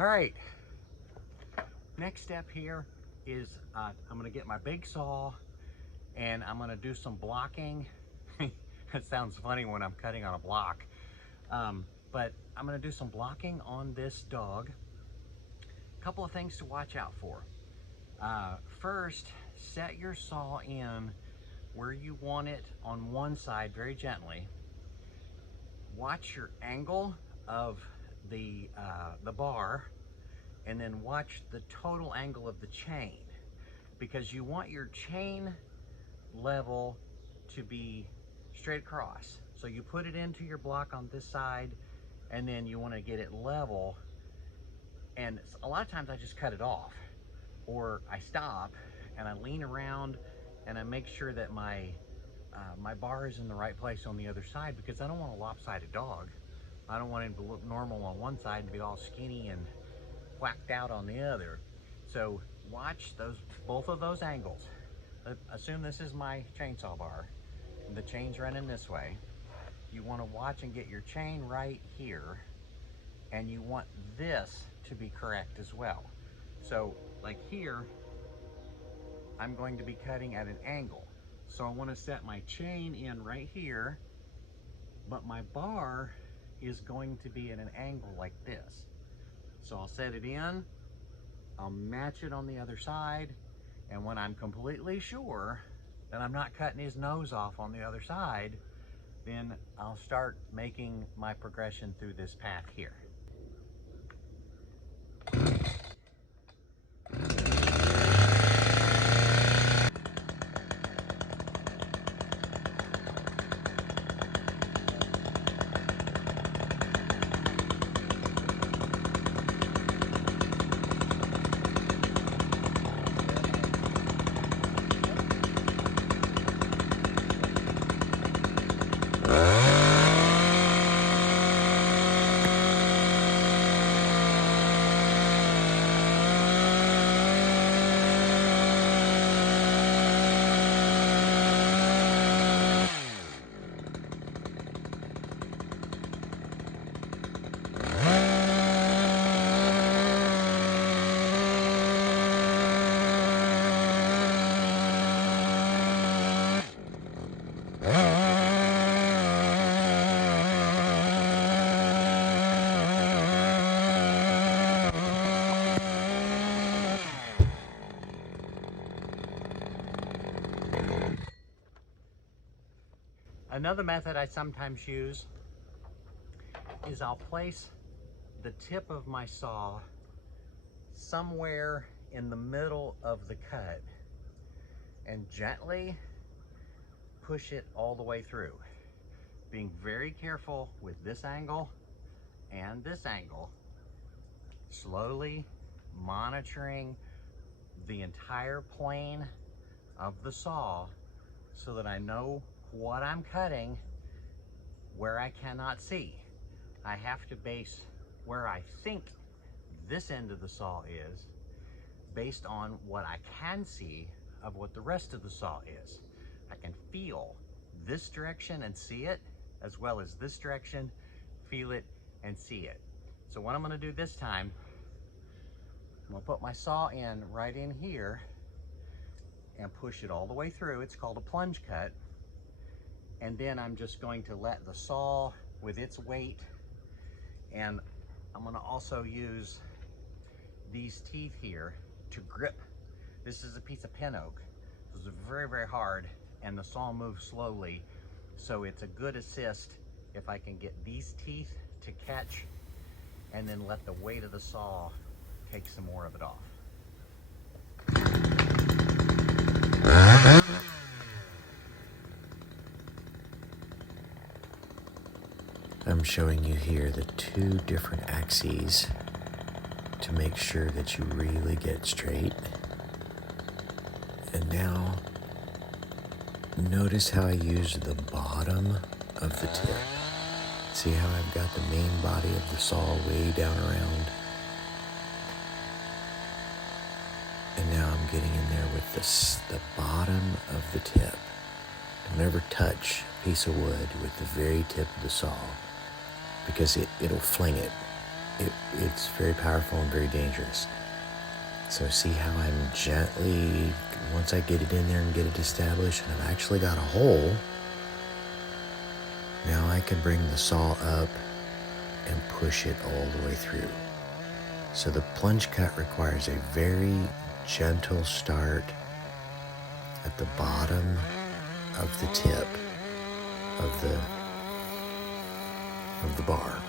All right, next step here is I'm gonna get my big saw and I'm gonna do some blocking. It sounds funny when I'm cutting on a block, but I'm gonna do some blocking on this dog. A couple of things to watch out for. First, set your saw in where you want it on one side very gently. Watch your angle of the bar, and then watch the total angle of the chain, because you want your chain level to be straight across. So you put it into your block on this side, and then you want to get it level. And a lot of times I just cut it off, or I stop and I lean around and I make sure that my bar is in the right place on the other side, because I don't want a lopsided dog. I don't want him to look normal on one side and be all skinny and whacked out on the other. So watch both of those angles. Assume this is my chainsaw bar and the chain's running this way. You want to watch and get your chain right here, and you want this to be correct as well. So like here, I'm going to be cutting at an angle. So I want to set my chain in right here, but my bar is going to be at an angle like this. So I'll set it in, I'll match it on the other side, and when I'm completely sure that I'm not cutting his nose off on the other side, then I'll start making my progression through this path here. Another method I sometimes use is I'll place the tip of my saw somewhere in the middle of the cut and gently push it all the way through, being very careful with this angle and this angle, slowly monitoring the entire plane of the saw so that I know what I'm cutting where I cannot see. I have to base where I think this end of the saw is based on what I can see of what the rest of the saw is. I can feel this direction and see it, as well as this direction, feel it and see it. So what I'm going to do this time, I'm going to put my saw in right in here and push it all the way through. It's called a plunge cut. And then I'm just going to let the saw with its weight, and I'm going to also use these teeth here to grip. This is a piece of pin oak. This is very, very hard, and the saw moves slowly. So it's a good assist if I can get these teeth to catch and then let the weight of the saw take some more of it off. I'm showing you here the two different axes to make sure that you really get straight. And now, notice how I use the bottom of the tip. See how I've got the main body of the saw way down around? And now I'm getting in there with the bottom of the tip. Don't ever touch a piece of wood with the very tip of the saw, because it'll fling it. it's very powerful and very dangerous. So see how I'm gently, once I get it in there and get it established and I've actually got a hole, now I can bring the saw up and push it all the way through. So the plunge cut requires a very gentle start at the bottom of the tip of the bar.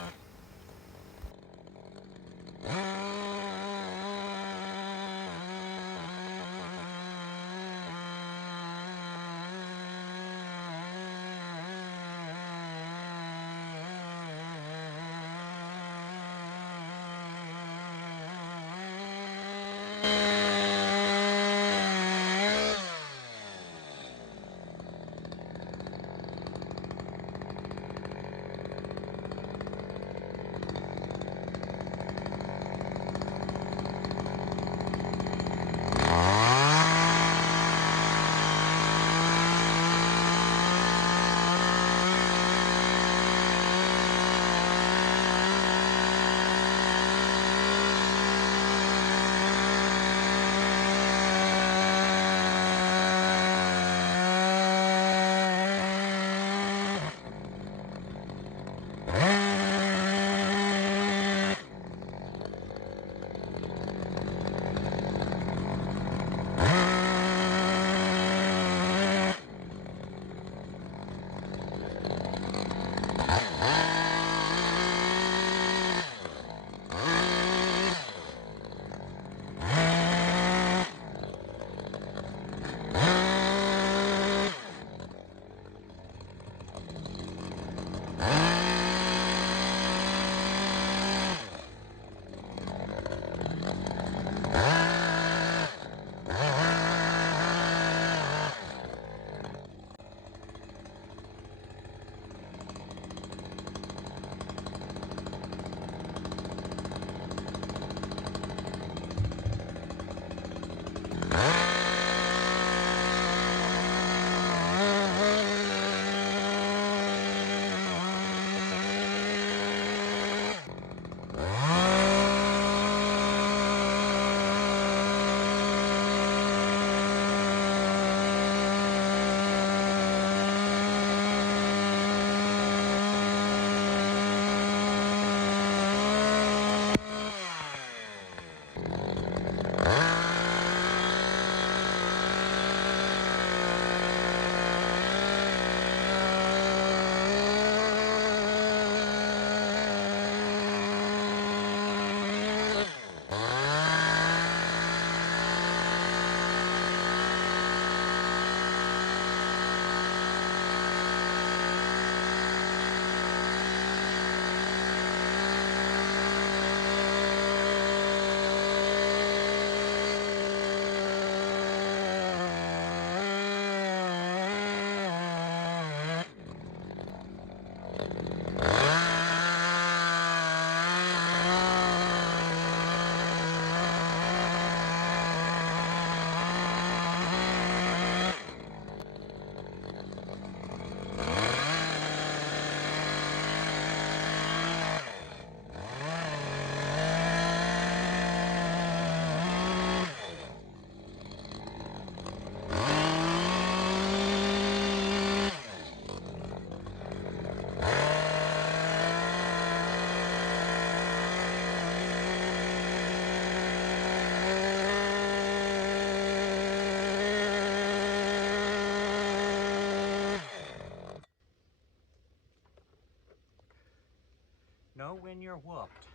Know when you're whooped.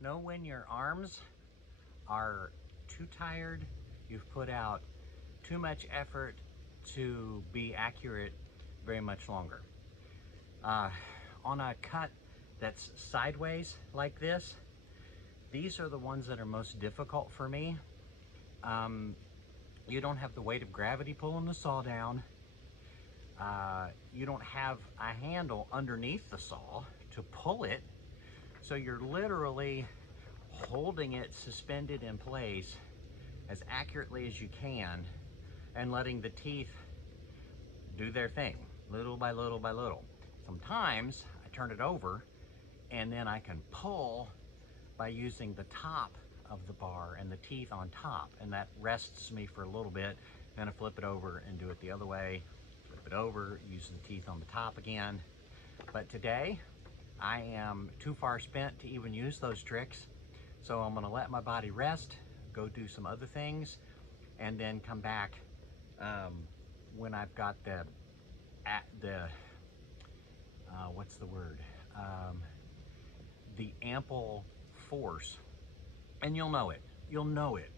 Know when your arms are too tired, you've put out too much effort to be accurate very much longer. On a cut that's sideways like this, these are the ones that are most difficult for me. You don't have the weight of gravity pulling the saw down. You don't have a handle underneath the saw to pull it, so you're literally holding it suspended in place as accurately as you can and letting the teeth do their thing, little by little by little. Sometimes I turn it over and then I can pull by using the top of the bar and the teeth on top, and that rests me for a little bit. Then I flip it over and do it the other way. Flip it over, use the teeth on the top again. But today, I am too far spent to even use those tricks. So I'm gonna let my body rest, go do some other things, and then come back when I've got what's the word? The ample force. And you'll know it. You'll know it.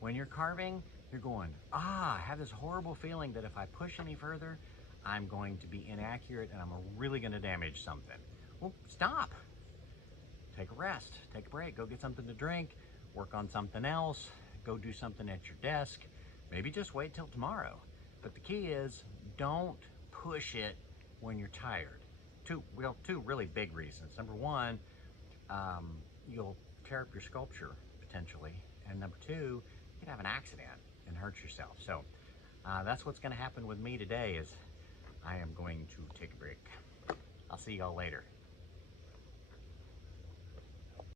When you're carving, you're going, I have this horrible feeling that if I push any further, I'm going to be inaccurate and I'm really going to damage something. Well, stop. Take a rest. Take a break. Go get something to drink. Work on something else. Go do something at your desk. Maybe just wait till tomorrow. But the key is, don't push it when you're tired. Two really big reasons. Number one, you'll tear up your sculpture potentially, and number two, you could have an accident and hurt yourself. So that's what's going to happen with me today. Is I am going to take a break. I'll see y'all later.